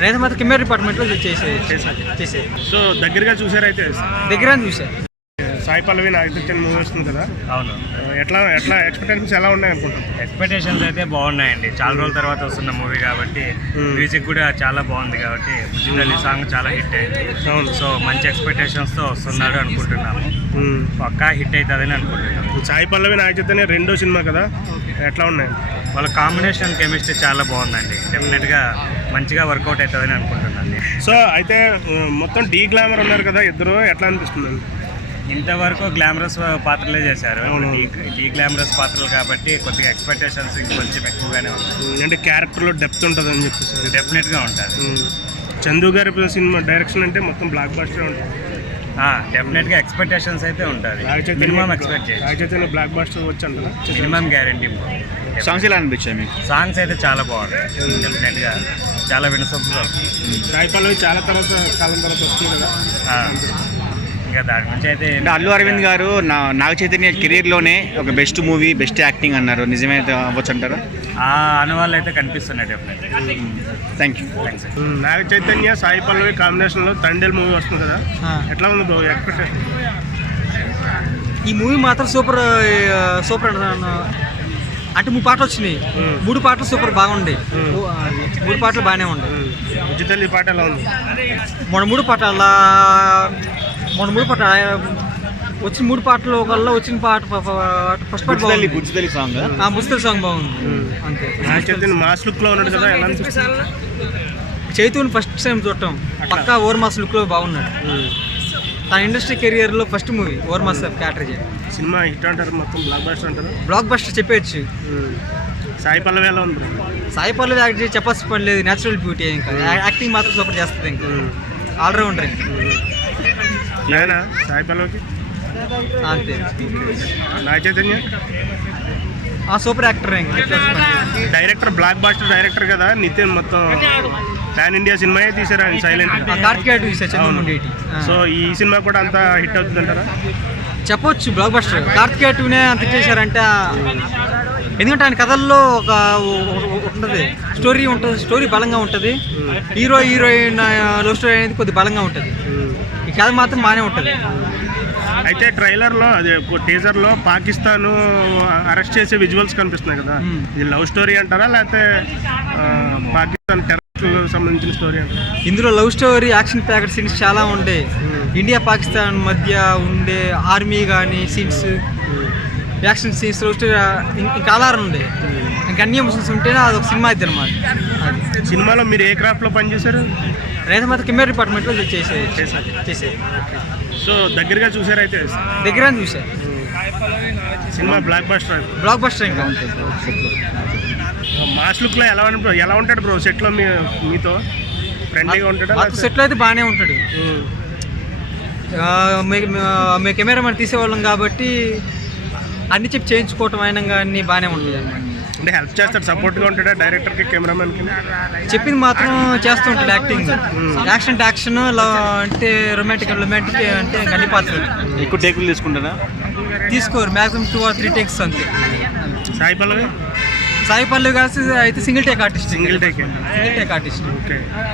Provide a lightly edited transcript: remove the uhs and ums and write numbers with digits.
నేనైతే మాత్రం కెమెరా డిపార్ట్మెంట్లో చేసే సో దగ్గరగా చూసారైతే దగ్గర చూసా. సాయి పల్లవి నాగచైతన్య మూవీ వస్తుంది కదా. అవును. ఎట్లా ఎక్స్పెక్టేషన్స్ ఎలా ఉన్నాయి అనుకుంటున్నాను? ఎక్స్పెక్టేషన్స్ అయితే బాగున్నాయండి. చాలా రోజుల తర్వాత వస్తున్న మూవీ కాబట్టి మ్యూజిక్ కూడా చాలా బాగుంది కాబట్టి బుజ్జితల్లి సాంగ్ చాలా హిట్ అయింది. అవును. సో మంచి ఎక్స్పెక్టేషన్స్తో వస్తున్నాడు అనుకుంటున్నాము. పక్కా హిట్ అవుతుందని అనుకుంటున్నాము. సాయి పల్లవి నాగచైతన్య రెండో సినిమా కదా, ఎట్లా ఉన్నాయి? వాళ్ళ కాంబినేషన్ కెమిస్ట్రీ చాలా బాగుందండి. డెఫినెట్గా మంచిగా వర్కౌట్ అవుతుందని అనుకుంటున్నాను. సో అయితే మొత్తం డీ గ్లామర్ ఉన్నారు కదా ఇద్దరు, ఎట్లా అనిపిస్తుంది? ఇంతవరకు గ్లామరస్ పాత్రలే చేశారు. డీ గ్లామరస్ పాత్రలు కాబట్టి కొద్దిగా ఎక్స్పెక్టేషన్స్ ఇంకొంచెం ఎక్కువగానే ఉన్నాయి. అంటే క్యారెక్టర్లో డెప్త్ ఉంటుంది అని చెప్పేసి డెఫినెట్గా ఉంటుంది. చందు గారి సినిమా డైరెక్షన్ అంటే మొత్తం బ్లాక్ బస్టర్ ఉంటుంది. డెఫినెట్గా ఎక్స్పెక్టేషన్స్ అయితే ఉంటుంది. మినిమం ఎక్స్పెక్ట్ చేయాలి. నాగచైతన్య బ్లాక్ బస్టర్ వచ్చి అంటారా? Minimum guarantee. సాంగ్స్ ఎలా అనిపించాయి మీకు? సాంగ్స్ అయితే చాలా బాగుంటాయి. డెఫినెట్గా చాలా వినసొంపుగా. సాయి పల్లవి చాలా కాలం తర్వాత వస్తుంది కదా, ఇంకా దాని గురించి అయితే అల్లు అరవింద్ గారు నాగ చైతన్య కెరీర్లోనే ఒక బెస్ట్ మూవీ బెస్ట్ యాక్టింగ్ అన్నారు. నిజమైతే అవ్వచ్చు అంటారా? అనువాళ్ళు అయితే కనిపిస్తున్నాయి డెఫినెట్గా. Thank you. నాగ చైతన్య సాయి పల్లవి కాంబినేషన్లో తండేల్ మూవీ వస్తుంది కదా, ఎట్లా ఉంది బ్రో ఎక్స్పెక్టేషన్? ఈ మూవీ మాత్రం సూపర్ అంటే 3 పాటలు వచ్చినాయి. 3 పాటలు సూపర్ బాగుండే. 3 పాటలు బాగానే ఉండే. బుజ్జితల్లి పాట ఎలా ఉంది? మొన్న 3 పాటల వచ్చిన 3 పాటలు కల్లా వచ్చిన పాట ఫస్ట్ పాట బుజ్జితల్లి సాంగ్ బుజ్జితల్లి సాంగ్ బాగుంది. అంతే. నాగ చైతన్య మాస్ లుక్లో ఉన్నాడు కదా, ఎలా అనిపిస్తుంది? చైతన్య ఫస్ట్ టైం చూడటం పక్కా ఓవర్ మాస్ లుక్లో బాగున్నాడు. తన ఇండస్ట్రీ కెరియర్లో ఫస్ట్ మూవీ ఓవర్ మాస్ క్యాటరేజ్. సినిమా హిట్ అంటారు, మొత్తం బ్లాక్ బస్టర్ అంటారు. బ్లాక్ బస్టర్ చెప్పేయచ్చు. సాయి పల్లవి ఎలా ఉంది? సాయి పల్లవి యాక్ట్ చేసి చెప్పాల్సిన పని లేదు. Natural beauty. ఇంకా యాక్టింగ్ మాత్రం సూపర్ చేస్తుంది. ఇంకా ఆల్రౌండర్. ఇంకా సాయి పల్లవికి అంతే. Naga Chaitanya super actor. Director blockbuster director కదా నితిన్, మొత్తం పాన్ ఇండియా సినిమా తీసారు ఆయన సైలెంట్. కార్తికేయ. సో ఈ సినిమా కూడా అంత హిట్ అవుతుంది అంటారా? చెప్పొచ్చు. Block buster. కార్తికేయ 2నే అంత చేశారంటే, ఎందుకంటే ఆయన కథల్లో ఒక ఉంటుంది, స్టోరీ ఉంటుంది. స్టోరీ బలంగా ఉంటుంది. హీరోయిన్ లవ్ స్టోరీ అనేది కొద్దిగా బలంగా ఉంటుంది. ఈ కథ మాత్రం బాగానే ఉంటుంది. అయితే ట్రైలర్లో అదే టీజర్లో పాకిస్తాన్ అరెస్ట్ చేసే విజువల్స్ కనిపిస్తున్నాయి కదా, ఇది లవ్ స్టోరీ అంటారా లేకపోతే పాకిస్తాన్ టెర్రరిస్టులకు సంబంధించిన స్టోరీ అంటారా? ఇందులో love story, action packet scenes చాలా ఉండే. ఇండియా పాకిస్తాన్ మధ్య ఉండే ఆర్మీ కానీ scenes, action scenes, love story ఇంకా ఆధారం ఉండే. ఇంకా అన్ని ఎమోషన్స్ ఉంటేనే అదొక సినిమా ఇది అనమాట. సినిమాలో మీరు ఏ క్రాఫ్ట్లో పనిచేశారు? నేనైతే మాత్రం కెమెరా డిపార్ట్మెంట్లో చేసే. సో దగ్గరగా చూసారైతే దగ్గర చూసా. Cinema block buster. ఇంకా మాస్ లుక్లో ఎలా ఉంటాడు బ్రో సెట్లో? మీతో ఫ్రెండ్లీగా ఉంటాడా? సెట్లో అయితే బాగానే ఉంటాడు. మేము కెమెరామెన్ తీసేవాళ్ళం కాబట్టి అన్ని చెప్పి చేయించుకోవటం అయినా కానీ బాగానే ఉంటుంది అన్నమాట. అంటే హెల్ప్ చేస్తాడు, సపోర్ట్గా ఉంటాడా డైరెక్టర్కి క్యామెరామెన్కి? చెప్పింది మాత్రం చేస్తూ ఉంటాడు. యాక్టింగ్, యాక్షన్, లవ్ అంటే రొమాంటిక్ అంటే అన్ని పాత్రలు. ఎక్కువ టేకులు తీసుకుంటారా? తీసుకోరు. మ్యాక్సిమం 2 or 3 టేక్స్ అంతే. సాయి పల్లవి కాదు అయితే సింగిల్ టేక్ ఆర్టిస్ట్. ఓకే.